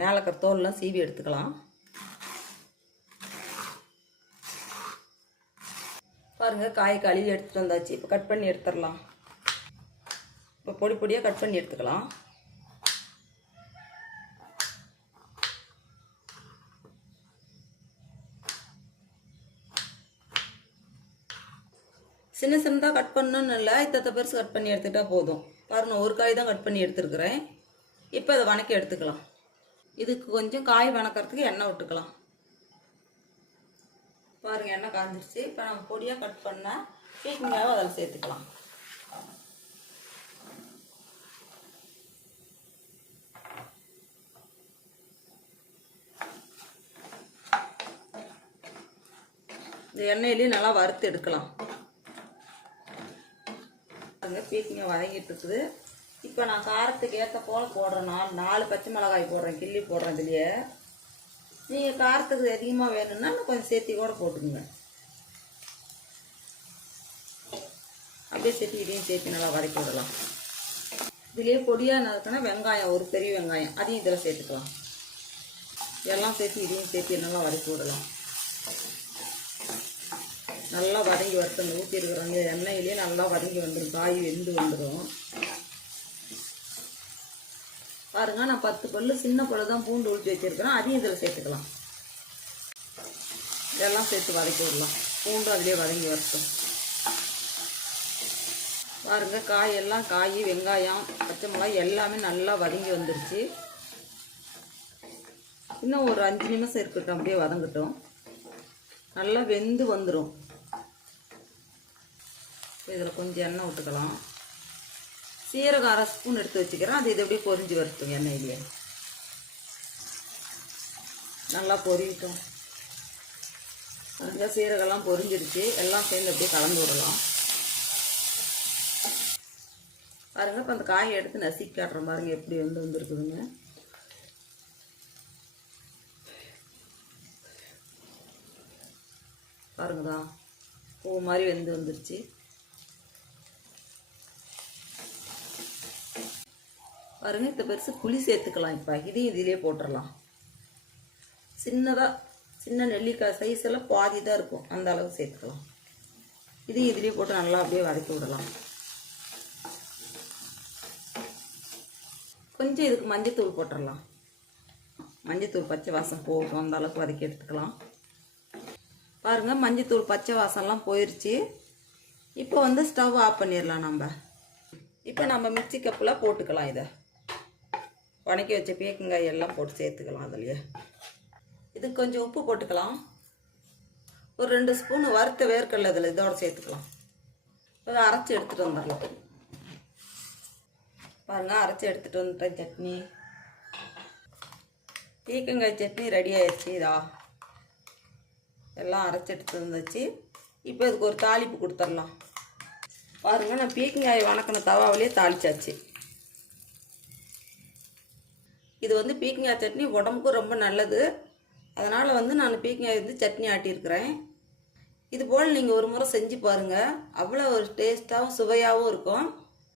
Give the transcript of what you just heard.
மேலே இருக்கிற தோல்லாம் சீவி எடுத்துக்கலாம். பாருங்க காய் கழுவி எடுத்துகிட்டு வந்தாச்சு. இப்போ கட் பண்ணி எடுத்துடலாம். இப்போ பொடி பொடியாக கட் பண்ணி எடுத்துக்கலாம். சின்ன சின்னதாக கட் பண்ணணும்னு இல்லை இத்தத்தை பெருசு கட் பண்ணி எடுத்துக்கிட்டால் போதும். பாருங்கள் ஒரு காய் தான் கட் பண்ணி எடுத்துருக்குறேன். இப்போ அதை வணக்கி எடுத்துக்கலாம். இதுக்கு கொஞ்சம் காய் வணக்கிறதுக்கு எண்ணெய் விட்டுக்கலாம். பாருங்க எண்ணெய் காஞ்சிருச்சு. இப்போ நம்ம பொடியாக கட் பண்ண பீக்கங்காவை அதில் சேர்த்துக்கலாம். இந்த எண்ணெயிலையும் நல்லா வறுத்து எடுக்கலாம். பாருங்க பீக்கங்காய் வதங்கிட்டு இருக்குது. இப்போ நான் காரத்துக்கு ஏற்ற போல் போடுறேன். நாலு நாலு பச்சை மிளகாய் போடுறேன் கிள்ளி போடுறேன் இதுலையே. நீங்கள் காரத்துக்கு அதிகமாக வேணும்னா இன்னும் கொஞ்சம் சேர்த்தி கூட போட்டுக்கோங்க. அப்படியே சேர்த்து இதையும் சேர்த்து நல்லா வதக்கி விடலாம். இதுலேயே பொடியாக நறுக்கினா வெங்காயம் ஒரு பெரிய வெங்காயம். அதையும் இதில் சேர்த்துக்கலாம். எல்லாம் சேர்த்து இதையும் சேர்த்து நல்லா வதக்கி விடலாம். நல்லா வதங்கி வரட்டும். ஊற்றி இருக்கிறாங்க எண்ணெயிலேயே நல்லா வதங்கி வந்துடும் காய் வெந்து வந்துடும் பாருங்க நான் பத்து பல்லு சின்ன பல்லு தான் பூண்டு உளுத்தி வச்சுருக்கிறேன். அதையும் இதில் சேர்த்துக்கலாம். இதெல்லாம் சேர்த்து வதக்கி விடலாம். பூண்டு அதிலே வதங்கி வரட்டும். பாருங்க காய் எல்லாம் காய் வெங்காயம் பச்சை மிளகாய் எல்லாமே நல்லா வதங்கி வந்துருச்சு. இன்னும் ஒரு அஞ்சு நிமிஷம் இருக்கட்டும் அப்படியே வதங்கட்டும். நல்லா வெந்து வந்துடும் இதில் கொஞ்சம் எண்ணெய் விட்டுக்கலாம் சீரகம் அரை ஸ்பூன் எடுத்து வச்சுக்கிறேன். அது இது எப்படி பொரிஞ்சு வரட்டும் எண்ணெயிலேயே. நல்லா பொரியட்டும் நல்லா சீரகம்லாம் பொரிஞ்சிருச்சு எல்லாம் சேர்ந்து அப்படியே கலந்து விடலாம். பாருங்க இப்போ அந்த காயை எடுத்து நசுக்கி காட்டுற பாருங்க எப்படி வந்து வந்துருக்குதுங்க. பாருங்கதான் பூ மாதிரி வெந்து வந்துருச்சு. பாருங்க இந்த பெருசு புளி சேர்த்துக்கலாம். இப்போ இதையும் இதிலே போட்டுடலாம் சின்னதாக சின்ன நெல்லிக்காய் சைஸ் எல்லாம் பாதி தான் இருக்கும். அந்த அளவு சேர்த்துக்கலாம். இதையும் இதிலே போட்டு நல்லா அப்படியே வதக்கி விடலாம். கொஞ்சம் இதுக்கு மஞ்சத்தூள் போட்டுடலாம் மஞ்சத்தூள் பச்சை வாசம் போகும் அந்த அளவுக்கு வதக்கி எடுத்துக்கலாம். பாருங்கள் மஞ்சத்தூள் பச்சை வாசம்லாம் போயிடுச்சு இப்போ வந்து ஸ்டவ் ஆஃப் பண்ணிடலாம் நம்ம. இப்போ நம்ம மிக்சி கப்பில் போட்டுக்கலாம் இதை. வணக்கி வச்ச பீக்கங்காய் எல்லாம் போட்டு சேர்த்துக்கலாம் அதுலேயே. இதுக்கு கொஞ்சம் உப்பு போட்டுக்கலாம். ஒரு ரெண்டு ஸ்பூன் வறுத்த வேர்க்கடலை இதில் இதோடு சேர்த்துக்கலாம். இதை அரைச்சி எடுத்துகிட்டு வந்துடலாம். பாருங்க அரைச்சி எடுத்துகிட்டு வந்துட்டேன் சட்னி. பீக்கங்காய் சட்னி ரெடி ஆயிடுச்சு இதா. எல்லாம் அரைச்சி எடுத்து வந்துச்சு. இப்போ இதுக்கு ஒரு தாளிப்பு கொடுத்துடலாம். பாருங்கள் நான் பீக்கங்காய் வணக்கின தவாவிலே தாளிச்சாச்சு. இது வந்து பீக்கங்காய் சட்னி உடம்புக்கும் ரொம்ப நல்லது. அதனால் வந்து நான் பீக்கங்காய் வந்து சட்னி ஆட்டியிருக்கிறேன். இது போல் நீங்கள் ஒரு முறை செஞ்சு பாருங்கள் அவ்வளோ ஒரு டேஸ்ட்டாகவும் சுவையாகவும் இருக்கும்.